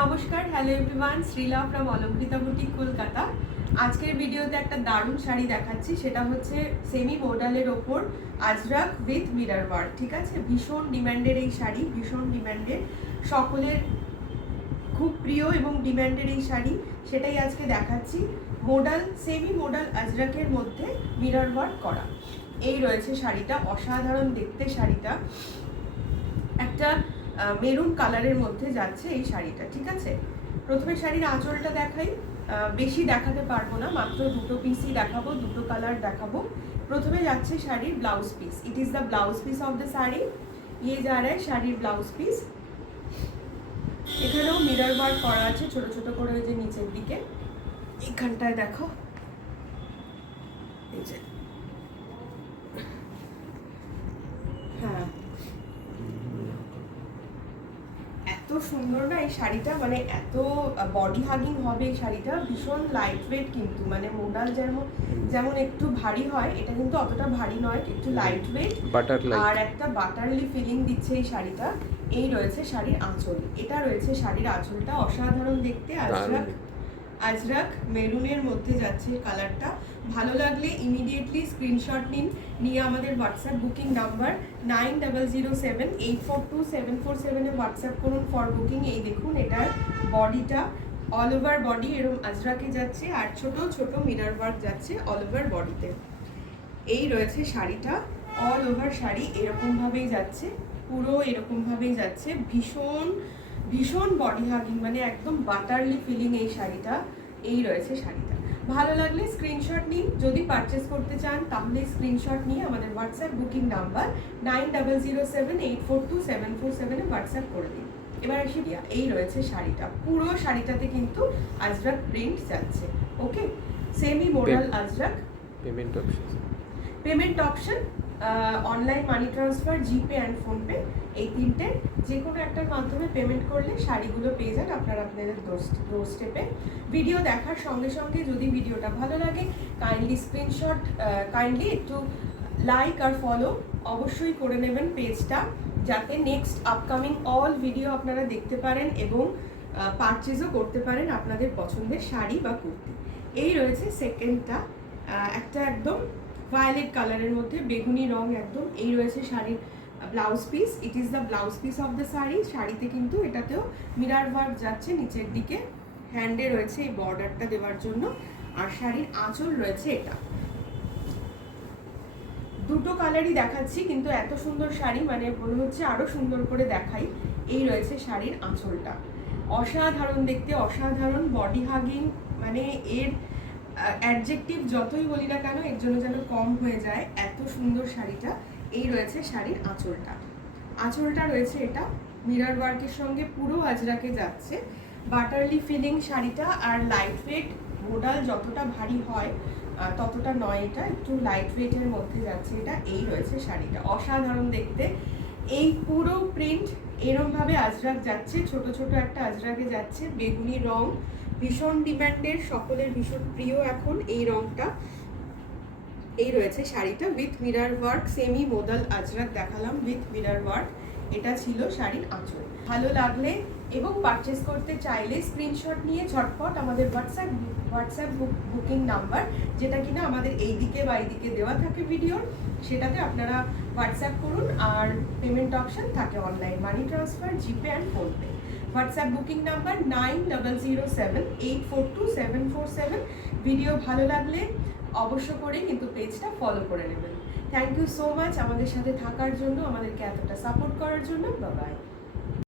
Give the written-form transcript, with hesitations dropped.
নমস্কার, hello everyone, Srila from Alankrita boutique Kolkata. আজকের ভিডিওতে একটা দারুণ শাড়ি দেখাচ্ছি, সেটা হচ্ছে সেমি মডালের ওপর আজরাক উইথ মিরর ওয়ার্ক। ঠিক আছে, ভীষণ ডিম্যান্ডের এই শাড়ি, ভীষণ ডিম্যান্ডের, সকলের খুব প্রিয় এবং ডিম্যান্ডের এই শাড়ি, সেটাই আজকে দেখাচ্ছি। মডাল, সেমি মডাল আজরাকের মধ্যে মিরর ওয়ার্ক করা। এই রয়েছে শাড়িটা, অসাধারণ দেখতে শাড়িটা, একটা মেরুন কালারের মধ্যে যাচ্ছে এই শাড়িটা। ঠিক আছে, প্রথমে শাড়ির আঁচলটা দেখাই। বেশি দেখাতে পারবো না, মাত্র দুটো পিসই দেখাবো, দুটো কালার দেখাবো। প্রথমে যাচ্ছে শাড়ির blouse piece. It is the blouse piece of the sari. ইয়ে যা রা শাড়ির ব্লাউজ পিস। এখানেও মিরর ওয়ার্ক করা আছে ছোট ছোট করে, ওই যে নিচের দিকে এইখানটায় দেখো, এই যে, হ্যাঁ, এত সুন্দর না এই শাড়িটা, মানে এত বডি হাগিং হবে এই শাড়িটা, ভীষণ লাইট ওয়েট কিন্তু, মানে মোডাল যেমন যেমন একটু ভারী হয়, এটা কিন্তু অতটা ভারী নয়, একটু লাইট ওয়েট, আর একটা বাটারলি ফিলিং দিচ্ছে এই শাড়িটা। এই রয়েছে শাড়ির আঁচল, এটা রয়েছে শাড়ির আঁচলটা, অসাধারণ দেখতে। আজরাক আজরাক মেরুনের মধ্যে যাচ্ছে কালারটা। ভালো লাগলে ইমিডিয়েটলি স্ক্রিনশট নিয়ে আমাদের হোয়াটসঅ্যাপ বুকিং নাম্বার 9007842747 হোয়াটসঅ্যাপ করুন ফর বুকিং। এই দেখুন, এটার বডিটা অল ওভার বডি এরকম আজরাকে যাচ্ছে, আর ছোট ছোট মিরর ওয়ার্ক যাচ্ছে অল ওভার বডিতে। এই রয়েছে শাড়িটা, অল ওভার শাড়ি এরকমভাবেই যাচ্ছে, পুরো এরকমভাবেই যাচ্ছে, ভীষণ ভীষণ বডি হাগিং, মানে একদম বাটারলি ফিলিং এই শাড়িটা। এই রয়েছে শাড়িটা, ভালো লাগলে স্ক্রিনশট নিন। যদি পারচেস করতে চান তাহলে স্ক্রিনশট নিয়ে আমাদের হোয়াটসঅ্যাপ বুকিং নাম্বার 9007842747 হোয়াটসঅ্যাপ করে দিন। এবার আসি, এই রয়েছে শাড়িটা, পুরো শাড়িটাতে কিন্তু আজরাক প্রিন্ট যাচ্ছে। Okay, semi model ajrakh. Payment option online money transfer, GPay and PhonePe, এই তিনটে যে কোনো একটার মাধ্যমে পেমেন্ট করলে শাড়িগুলো পেয়ে যান আপনারা আপনাদের ডোর স্টেপে। ভিডিও দেখার সঙ্গে সঙ্গে যদি ভিডিওটা ভালো লাগে, কাইন্ডলি স্ক্রিনশট, কাইন্ডলি একটু লাইক আর ফলো অবশ্যই করে নেবেন পেজটা, যাতে নেক্সট আপকামিং অল ভিডিও আপনারা দেখতে পারেন এবং পারচেজও করতে পারেন আপনাদের পছন্দের শাড়ি বা কুর্তি। এই রয়েছে সেকেন্ডটা, একটা একদম ভায়োলেট কালারের মধ্যে বেগুনি রং একদম। এই রয়েছে শাড়ির blouse piece. It is the blouse piece of the sari. শাড়িতে কিন্তু এটাতেও মিরর ওয়ার্ক যাচ্ছে নিচের দিকে, হ্যান্ডে রয়েছে এই বর্ডারটা দেওয়ার জন্য, আর শাড়ির আঁচল রয়েছে এটা। দুটো কালারই দেখাচ্ছি, কিন্তু এত সুন্দর শাড়ি, মানে মনে হচ্ছে আরো সুন্দর করে দেখাই। এই রয়েছে শাড়ির আঁচলটা, অসাধারণ দেখতে, অসাধারণ বডি হাগিং, মানে এর অ্যাডজেক্টিভ যতই বলি না কেন এর জন্য যেন কম হয়ে যায়, এত সুন্দর শাড়িটা। এই রয়েছে শাড়ির আঁচলটা, আঁচলটা রয়েছে এটা মিরর ওয়ার্কের সঙ্গে পুরো আজরাকে যাচ্ছে, বাটারলি ফিলিং শাড়িটা, আর লাইট ওয়েট। মোডাল যতটা ভারী হয় ততটা নয়, এটা একটু লাইট ওয়েটের মধ্যে যাচ্ছে এটা। এই রয়েছে শাড়িটা, অসাধারণ দেখতে। এই পুরো প্রিন্ট এরমভাবে আজরাক যাচ্ছে, ছোট ছোট একটা আজরাকে যাচ্ছে, বেগুনি রং, ভীষণ ডিম্যান্ডের, সকলের ভীষণ প্রিয় এখন এই রংটা। এই রয়েছে শাড়িটা with mirror work, semi modal Ajrak দেখালাম উইথ মিরর ওয়ার্ক। এটা ছিল শাড়ির আঁচল। ভালো লাগলে এবং পারচেস করতে চাইলে স্ক্রিনশট নিয়ে ঝটপট আমাদের হোয়াটসঅ্যাপ বুকিং নাম্বার, যেটা কিনা আমাদের এই দিকে বা এই দিকে দেওয়া থাকে ভিডিওর, সেটাতে আপনারা হোয়াটসঅ্যাপ করুন। আর পেমেন্ট অপশন থাকে online money transfer, GPay and PhonePe. WhatsApp booking number 9007842747। Video ভালো লাগলে অবশ্য করে কিন্তু পেজটা ফলো করে নেবেন। থ্যাংক ইউ সো মাচ আমাদের সাথে থাকার জন্য, আমাদেরকে এতটা সাপোর্ট করার জন্য। Bye bye.